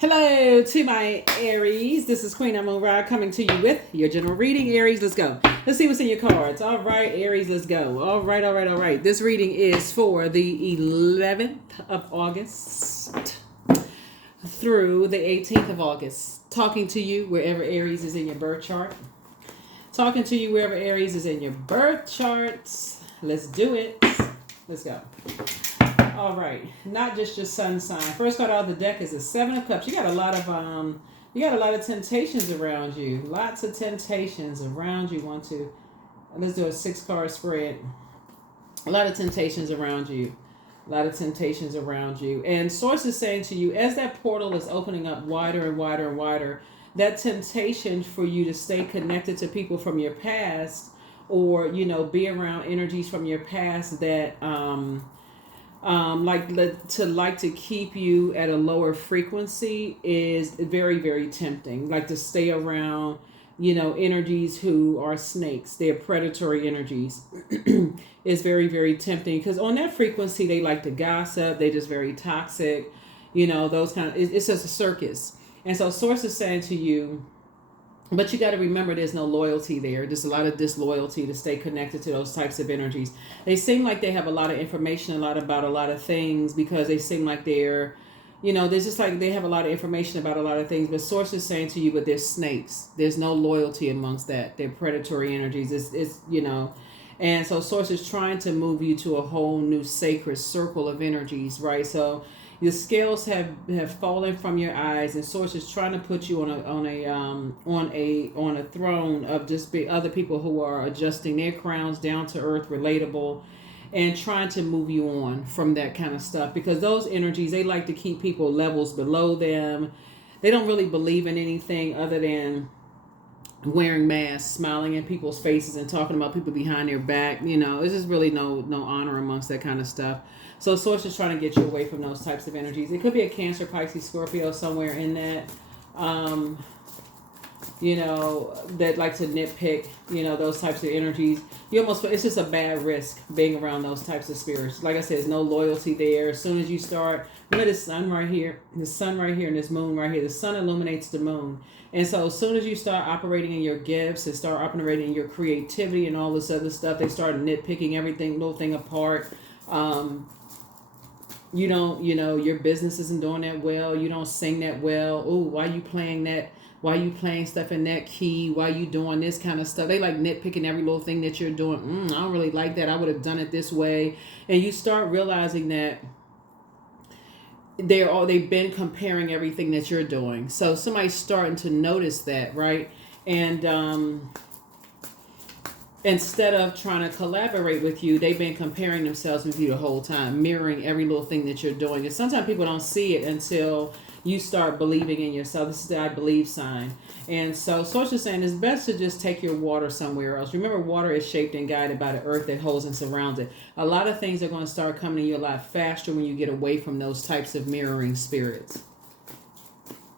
Hello to my Aries. This is Queen Amun Ra coming to you with your general reading. Aries, let's go. Let's see what's in your cards. All right, Aries, let's go. All right. This reading is for the 11th of August through the 18th of August. Talking to you wherever Aries is in your birth chart. Talking to you wherever Aries is in your birth charts. Let's do it. Let's go. All right, not just your sun sign. First card out of the deck is the Seven of Cups. You got a lot of temptations around you. Lots of temptations around you. Let's do a 6-card spread. A lot of temptations around you. And Source is saying to you, as that portal is opening up wider and wider and wider, that temptation for you to stay connected to people from your past, or be around energies from your past that like to keep you at a lower frequency is very, very tempting. Like to stay around, energies who are snakes, they're predatory energies, is very, very tempting, because on that frequency they like to gossip, they just very toxic, those kind of, it's just a circus. And so Source is saying to you, but you got to remember, there's no loyalty there. There's a lot of disloyalty to stay connected to those types of energies. They seem like they have a lot of information, about a lot of things, because they seem like they're, there's just like they have a lot of information about a lot of things. But Source is saying to you, but they're snakes. There's no loyalty amongst that. They're predatory energies. And so Source is trying to move you to a whole new sacred circle of energies, right? So your scales have fallen from your eyes, and Source is trying to put you on a throne of just other people who are adjusting their crowns, down to earth, relatable, and trying to move you on from that kind of stuff, because those energies, they like to keep people levels below them. They don't really believe in anything other than wearing masks, smiling in people's faces, and talking about people behind their back. It's just really no honor amongst that kind of stuff. So Source is trying to get you away from those types of energies. It could be a Cancer, Pisces, Scorpio somewhere in that, that like to nitpick, those types of energies. It's just a bad risk being around those types of spirits. Like I said, there's no loyalty there. As soon as you start, remember the sun right here, and this moon right here. The sun illuminates the moon. And so as soon as you start operating in your gifts and start operating in your creativity and all this other stuff, they start nitpicking everything, little thing apart. Your business isn't doing that well. You don't sing that well. Oh, why you playing that? Why you playing stuff in that key? Why you doing this kind of stuff? They like nitpicking every little thing that you're doing. I don't really like that. I would have done it this way. And you start realizing that they've been comparing everything that you're doing. So somebody's starting to notice that, right? And instead of trying to collaborate with you, they've been comparing themselves with you the whole time, mirroring every little thing that you're doing. And sometimes people don't see it until you start believing in yourself. This is the I believe sign. And so Source is saying it's best to just take your water somewhere else. Remember, water is shaped and guided by the earth that holds and surrounds it. A lot of things are going to start coming to you a lot faster when you get away from those types of mirroring spirits,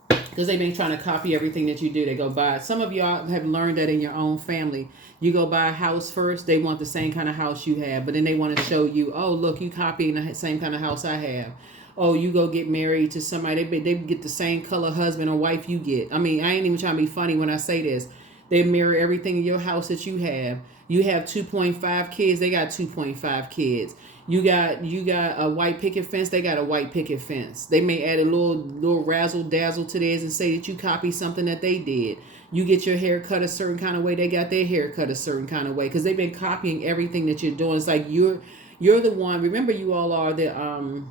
because they've been trying to copy everything that you do. They go buy it. Some of y'all have learned that in your own family. You go buy a house first, they want the same kind of house you have, but then they want to show you, oh, look, you copying the same kind of house I have. Oh, you go get married to somebody, they get the same color husband or wife you get. I mean, I ain't even trying to be funny when I say this. They mirror everything in your house that you have. You have 2.5 kids, they got 2.5 kids. You got a white picket fence, they got a white picket fence. They may add a little razzle dazzle to theirs and say that you copy something that they did. You get your hair cut a certain kind of way, they got their hair cut a certain kind of way, because they've been copying everything that you're doing. It's like you're the one. Remember, you all are the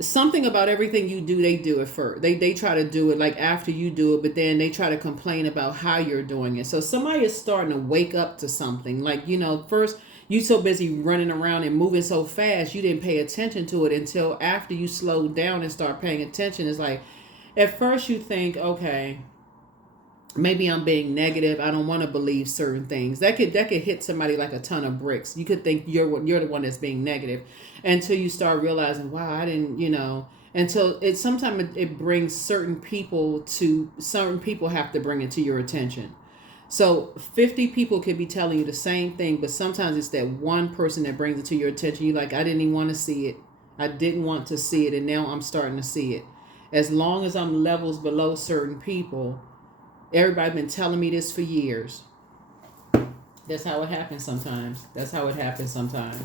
something about everything you do, they do it first. They try to do it like after you do it, but then they try to complain about how you're doing it. So somebody is starting to wake up to something. Like, first you so busy running around and moving so fast, you didn't pay attention to it until after you slowed down and start paying attention. It's like, at first you think, okay, maybe I'm being negative. I don't want to believe certain things. That could hit somebody like a ton of bricks. You could think you're the one that's being negative, until you start realizing, wow, I didn't, until sometimes it brings certain people have to bring it to your attention. So 50 people could be telling you the same thing, but sometimes it's that one person that brings it to your attention. You're like, I didn't even want to see it. I didn't want to see it, and now I'm starting to see it. As long as I'm levels below certain people, everybody been telling me this for years. That's how it happens sometimes. That's how it happens sometimes.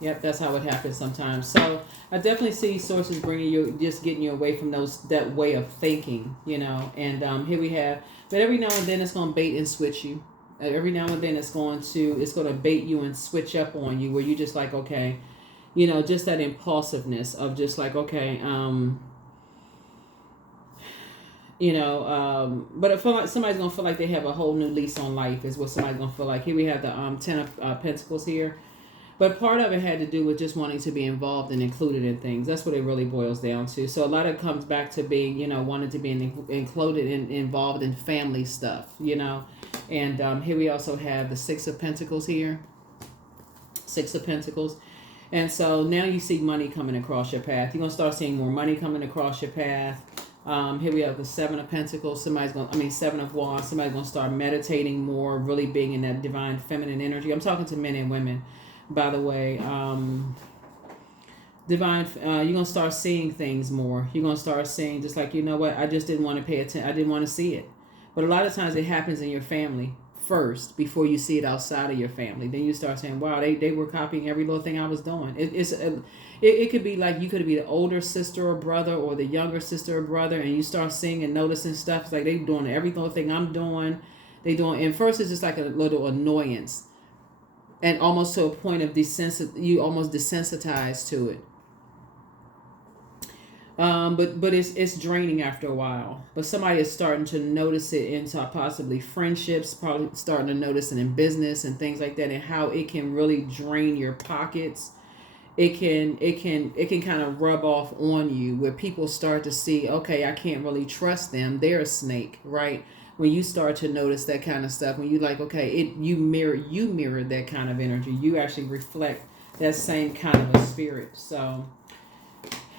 Yep, that's how it happens sometimes. So I definitely see sources bringing you, just getting you away from that way of thinking, And here we have, but every now and then it's going to bait and switch you. Every now and then it's going to bait you and switch up on you, where you just like, okay, just that impulsiveness of just like, okay, but I feel like somebody's gonna feel like they have a whole new lease on life is what somebody's gonna feel like. Here we have the 10 of Pentacles here. But part of it had to do with just wanting to be involved and included in things. That's what it really boils down to. So a lot of it comes back to being, wanting to be included and involved in family stuff, And here we also have the 6 of Pentacles here. 6 of Pentacles. And so now you see money coming across your path. You're going to start seeing more money coming across your path. Here we have the 7 of Pentacles. 7 of Wands. Somebody's going to start meditating more, really being in that divine feminine energy. I'm talking to men and women, by the way. Divine, you're going to start seeing things more. You're going to start seeing just like, you know what, I just didn't want to pay attention. I didn't want to see it. But a lot of times it happens in your family first before you see it outside of your family. Then you start saying, wow, they were copying every little thing I was doing. It could be like you could be the older sister or brother or the younger sister or brother, and you start seeing and noticing stuff. It's like they doing every little thing I'm doing. And first it's just like a little annoyance, and almost to a point of you almost desensitized to it. But it's draining after a while. But somebody is starting to notice it into possibly friendships, probably starting to notice it in business and things like that, and how it can really drain your pockets. It can kind of rub off on you, where people start to see, okay, I can't really trust them. They're a snake, right? When you start to notice that kind of stuff, when you like, okay, you mirror that kind of energy. You actually reflect that same kind of a spirit.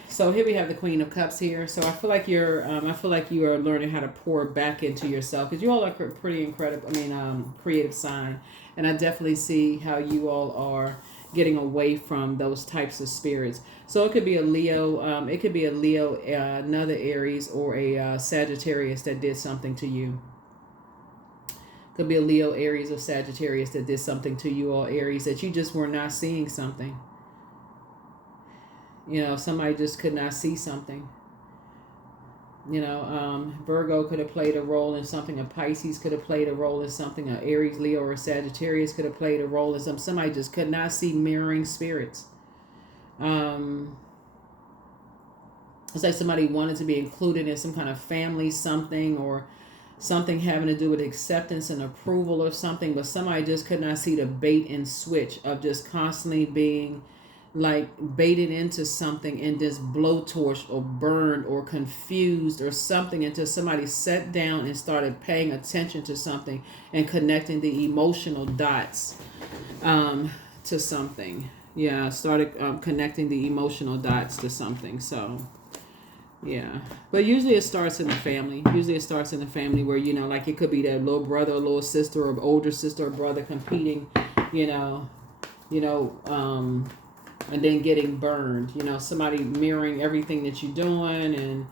So here we have the Queen of Cups here. So I feel like you are learning how to pour back into yourself, because you all are pretty incredible. Creative sign, and I definitely see how you all are getting away from those types of spirits. So it could be a Leo, another Aries, or a Sagittarius that did something to you. Could be a Leo, Aries, or Sagittarius that did something to you all, Aries, that you just were not seeing something. Somebody just could not see something. Virgo could have played a role in something. A Pisces could have played a role in something. A Aries, Leo, or Sagittarius could have played a role in something. Somebody just could not see mirroring spirits. It's like somebody wanted to be included in some kind of family something, or something having to do with acceptance and approval or something, but somebody just could not see the bait and switch of just constantly being like baited into something and just blowtorched or burned or confused or something, until somebody sat down and started paying attention to something and connecting the emotional dots to something. Yeah, started connecting the emotional dots to something. So yeah, but usually it starts in the family. Where, like it could be that little brother or little sister or older sister or brother competing, and then getting burned. Somebody mirroring everything that you're doing and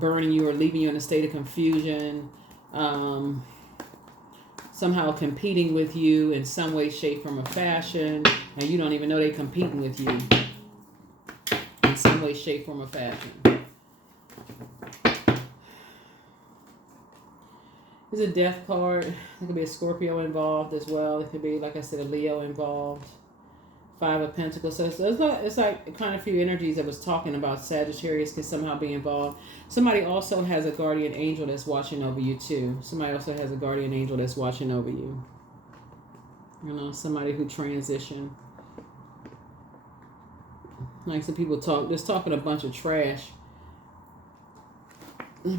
burning you or leaving you in a state of confusion. Somehow competing with you in some way, shape, form, or fashion, and you don't even know they're competing with you in some way, shape, form, or fashion. There's a death card. There could be a Scorpio involved as well. It could be, like I said, a Leo involved. 5 of Pentacles. So it's like kind of few energies that was talking about Sagittarius could somehow be involved. Somebody also has a guardian angel that's watching over you too. Somebody also has a guardian angel that's watching over you. Somebody who transitioned. Like some people just talking a bunch of trash.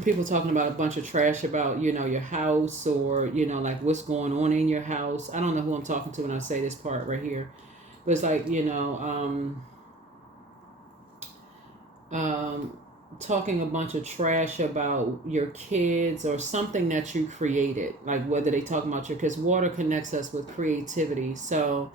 People talking about a bunch of trash about, your house, or, like what's going on in your house. I don't know who I'm talking to when I say this part right here. But it's like, talking a bunch of trash about your kids or something that you created. Like whether they talking about because water connects us with creativity. So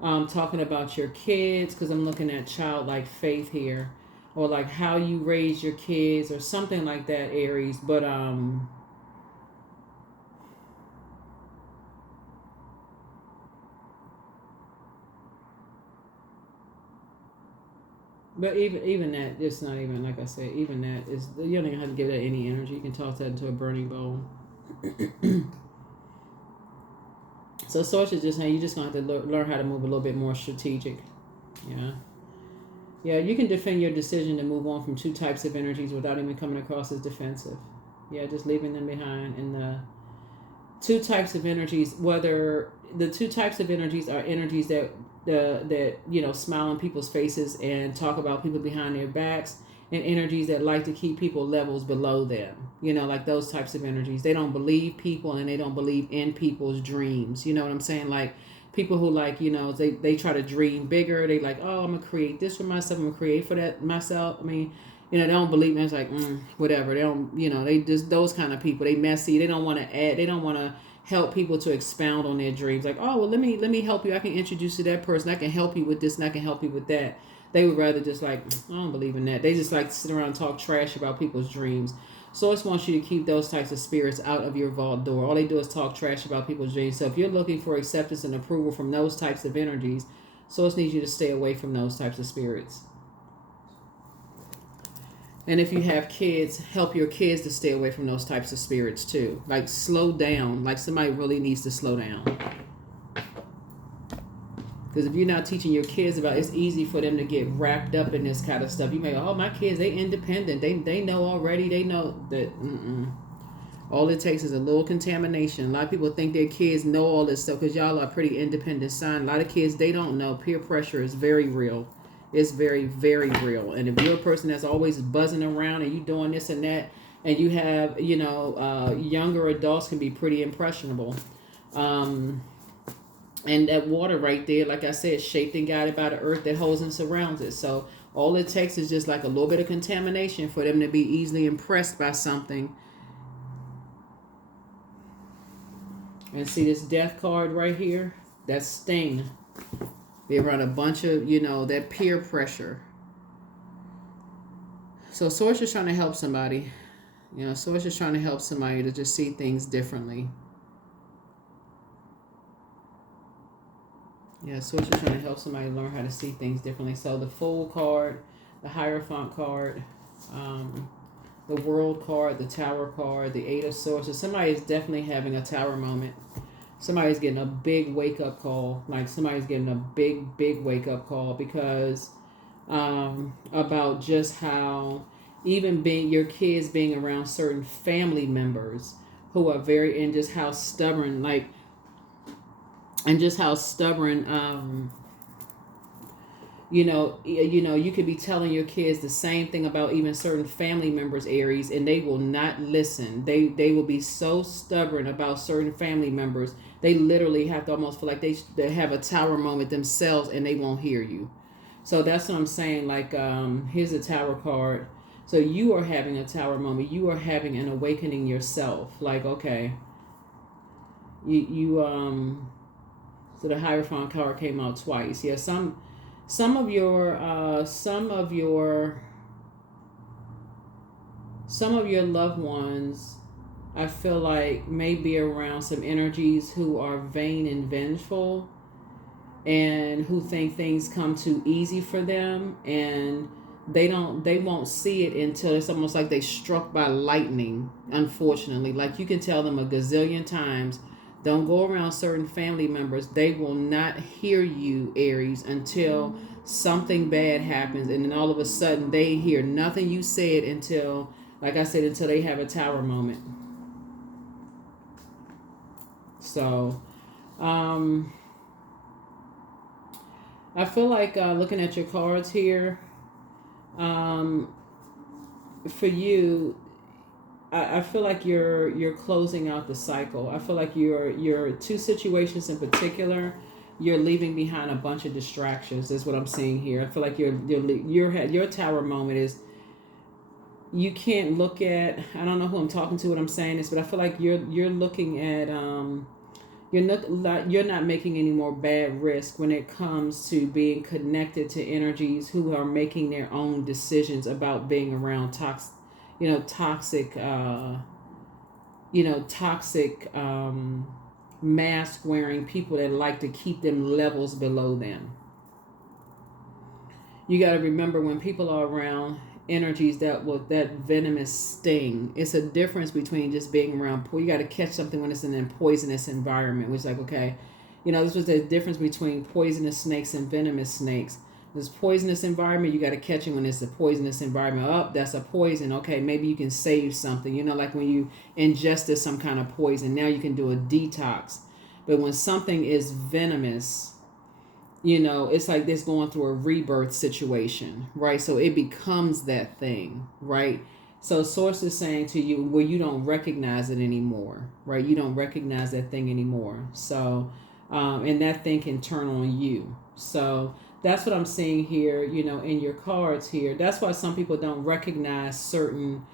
talking about your kids, because I'm looking at childlike faith here. or like how you raise your kids or something like that, Aries. But even that, it's not even like I said. Even that is, you don't even have to give that any energy. You can toss that into a burning bowl. So source is just saying you're just gonna have to learn how to move a little bit more strategic. Yeah. Yeah, you can defend your decision to move on from two types of energies without even coming across as defensive. Yeah, just leaving them behind. And the two types of energies, whether the two types of energies are energies that smile in people's faces and talk about people behind their backs, and energies that like to keep people levels below them. Like those types of energies. They don't believe people and they don't believe in people's dreams. You know what I'm saying? Like people who they try to dream bigger. They like, oh, I'm gonna create this for myself. I'm gonna create for that myself. I mean, they don't believe me. It's like, whatever. They don't, they just those kind of people. They messy. They don't want to add. They don't want to help people to expound on their dreams. Like, oh, well, let me help you. I can introduce you to that person. I can help you with this and I can help you with that. They would rather just like, I don't believe in that. They just like to sit around and talk trash about people's dreams. Source wants you to keep those types of spirits out of your vault door. All they do is talk trash about people's dreams. So if you're looking for acceptance and approval from those types of energies, Source needs you to stay away from those types of spirits. And if you have kids, help your kids to stay away from those types of spirits too. Like slow down. Like somebody really needs to slow down. Because if you're not teaching your kids about it, it's easy for them to get wrapped up in this kind of stuff. You may go, oh, my kids, they independent. They know already. They know that all it takes is a little contamination. A lot of people think their kids know all this stuff because y'all are pretty independent sign. A lot of kids, they don't know. Peer pressure is very real. It's very, very real. And if you're a person that's always buzzing around and you doing this and that, and you have, younger adults can be pretty impressionable. And that water right there, like I said, shaped and guided by the earth that holds and surrounds it. So all it takes is just like a little bit of contamination for them to be easily impressed by something. And see this death card right here? That's sting. They run a bunch of, that peer pressure. So Source is trying to help somebody. Source is trying to help somebody to just see things differently. Yeah, Source is trying to help somebody learn how to see things differently. So the Fool card, the Hierophant card, the World card, the Tower card, the Eight of Swords. So somebody is definitely having a Tower moment. Somebody's getting a big wake-up call. Like somebody's getting a big, big wake-up call because about just how even your kids being around certain family members who are very, and just how stubborn, you could be telling your kids the same thing about even certain family members, Aries, and they will not listen. They will be so stubborn about certain family members. They literally have to almost feel like they have a Tower moment themselves and they won't hear you. So that's what I'm saying. Like, here's a Tower card. So you are having a Tower moment. You are having an awakening yourself. Like, okay, so the Hierophant card came out twice. Yeah, some of your loved ones, I feel like, may be around some energies who are vain and vengeful and who think things come too easy for them, and they won't see it until it's almost like they struck by lightning, unfortunately. Like you can tell them a gazillion times, don't go around certain family members. They will not hear you, Aries, until something bad happens, and then all of a sudden they hear nothing you said until, like I said, until they have a Tower moment. So, I feel like looking at your cards here, for you, I feel like you're closing out the cycle. I feel like your two situations in particular, you're leaving behind a bunch of distractions. Is what I'm seeing here. I feel like your Tower moment is, you can't look at, I don't know who I'm talking to when I'm saying this, but I feel like you're looking at You're not making any more bad risk when it comes to being connected to energies who are making their own decisions about being around toxic, toxic mask wearing people that like to keep them levels below them. You got to remember, when people are around energies that venomous sting, it's a difference between just being around. You got to catch something when it's in a poisonous environment, which is like, okay, this was the difference between poisonous snakes and venomous snakes. This poisonous environment, you got to catch it when it's a poisonous environment. Oh, that's a poison. Okay, maybe you can save something. Like when you ingested some kind of poison, now you can do a detox. But when something is venomous, it's like this going through a rebirth situation, right? So it becomes that thing, right? So source is saying to you, well, you don't recognize it anymore, right? You don't recognize that thing anymore. So, and that thing can turn on you. So that's what I'm seeing here, in your cards here. That's why some people don't recognize certain,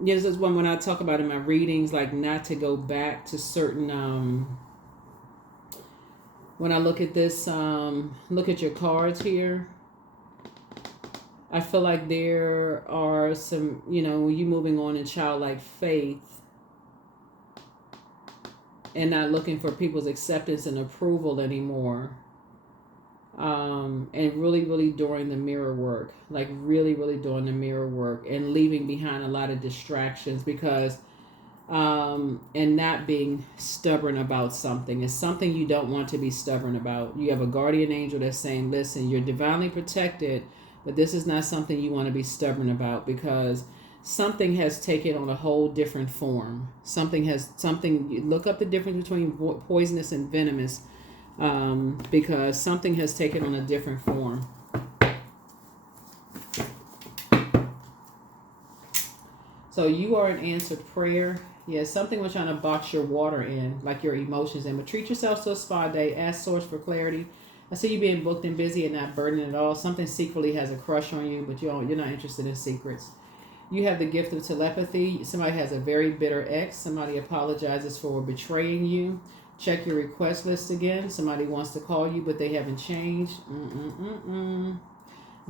this is when I talk about in my readings, like not to go back to certain, when I look at this, look at your cards here, I feel like there are some, you moving on in childlike faith and not looking for people's acceptance and approval anymore. And really, really doing the mirror work, like really, really doing the mirror work and leaving behind a lot of distractions because and not being stubborn about something. It's something you don't want to be stubborn about. You have a guardian angel that's saying, listen, you're divinely protected, but this is not something you want to be stubborn about because something has taken on a whole different form. Look up the difference between poisonous and venomous, because something has taken on a different form. So you are an answered prayer. Yeah, something was trying to box your water in, like your emotions in. But treat yourself to a spa day. Ask source for clarity. I see you being booked and busy and not burdened at all. Something secretly has a crush on you, but you're not interested in secrets. You have the gift of telepathy. Somebody has a very bitter ex. Somebody apologizes for betraying you. Check your request list again. Somebody wants to call you, but they haven't changed.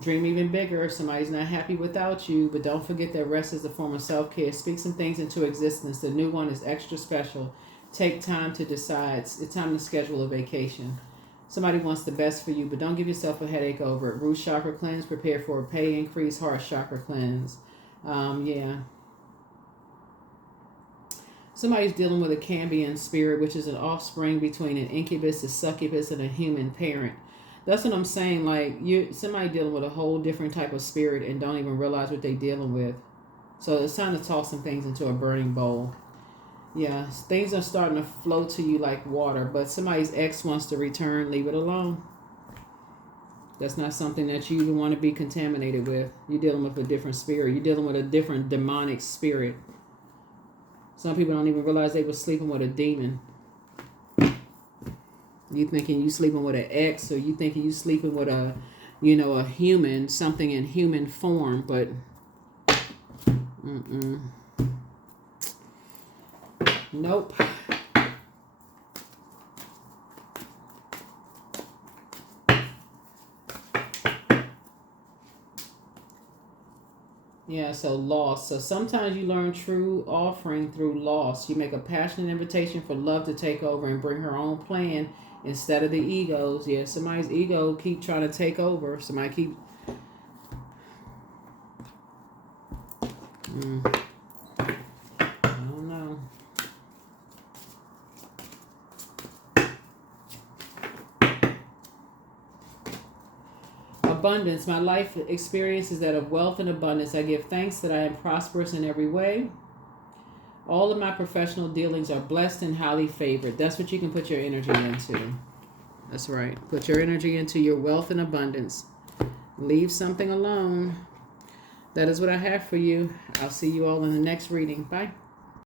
Dream even bigger. Somebody's not happy without you, but don't forget that rest is a form of self-care. Speak some things into existence. The new one is extra special. Take time to decide. It's time to schedule a vacation. Somebody wants the best for you, but don't give yourself a headache over it. Root chakra cleanse. Prepare for a pay increase. Heart chakra cleanse. Yeah. Somebody's dealing with a CAMBION spirit, which is an offspring between an incubus, a succubus, and a human parent. That's what I'm saying. Like somebody dealing with a whole different type of spirit and don't even realize what they're dealing with. So it's time to toss some things into a burning bowl. Yeah, things are starting to flow to you like water, but somebody's ex wants to return. Leave it alone. That's not something that you even want to be contaminated with. You're dealing with a different spirit. You're dealing with a different demonic spirit. Some people don't even realize they were sleeping with a demon. You thinking you sleeping with an ex, or you thinking you sleeping with a human, something in human form, but nope. Yeah, so loss. So sometimes you learn true offering through loss. You make a passionate invitation for love to take over and bring her own plan instead of the egos. Yeah, somebody's ego keep trying to take over. Somebody keep... I don't know. Abundance. My life experience is that of wealth and abundance. I give thanks that I am prosperous in every way. All of my professional dealings are blessed and highly favored. That's what you can put your energy into. That's right. Put your energy into your wealth and abundance. Leave something alone. That is what I have for you. I'll see you all in the next reading. Bye.